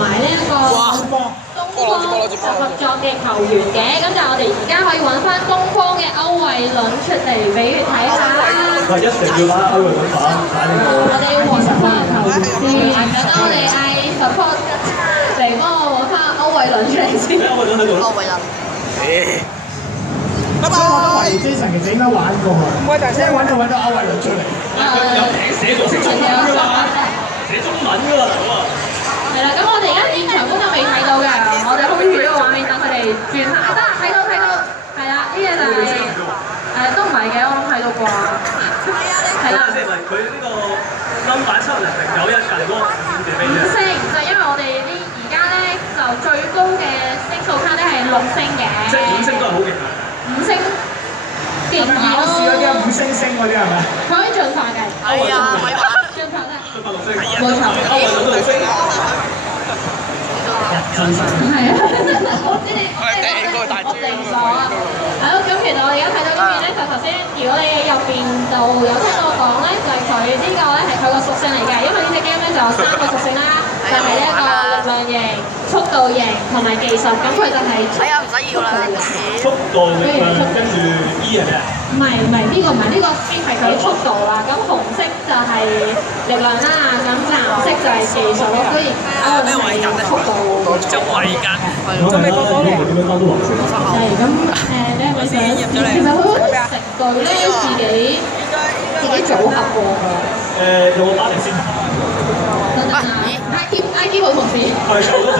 埋呢一個東方合作嘅球員嘅，咁就我哋而家可以揾翻東方嘅歐慧倫出嚟俾佢睇下。係一定要打歐慧倫打呢個。我哋要揾翻球員先，等我哋嗌 support 嚟幫我揾翻歐慧倫出嚟先。歐慧倫喺度咯。歐慧倫。拜拜。Jason 其實應該玩過啊，唔該大聲揾到歐慧倫出嚟。有寫咗識中文㗎嘛？寫中文㗎啦，好啊。係啦，咁我哋而家現場觀眾未睇到嘅，我哋 hold 住呢個畫面等佢哋轉下。得，睇到，係啦，呢個就係都唔係嘅，我諗睇到啩。係啦。即係佢呢個number 7001隔離嗰個5星，就因為我哋呢而家咧就最高嘅星數卡咧係6星嘅。即係5星都係好勁啊！5星勁啲咯。考試嗰啲5星星嗰啲係咪？佢可以進化嘅。係啊，進化得。進化6星。冇錯。歐慧倫都6星。係啊，我知你我定咗啊！係咯，咁其實我哋而家睇到呢邊咧，就頭先如果你入邊就有聽我講咧，就係佢呢個咧係佢個屬性嚟嘅，因為呢隻 game 咧就有3個屬性啦，就係呢一個力量型、速度型同埋技術，咁佢就係係啊，唔使要啦，速度力量跟住 E 係咩啊？唔係呢個唔係呢個先係佢速度啦，咁紅色就係力量啦，咁藍色就係技術咯，所以咩位格咧？速度。就位格，仲未講到點樣講到黃色？係咁你係咪想？其實佢好似成隊咧自己組合過㗎。用個把嚟先。等等啊，I T 好同事。係，做多謝。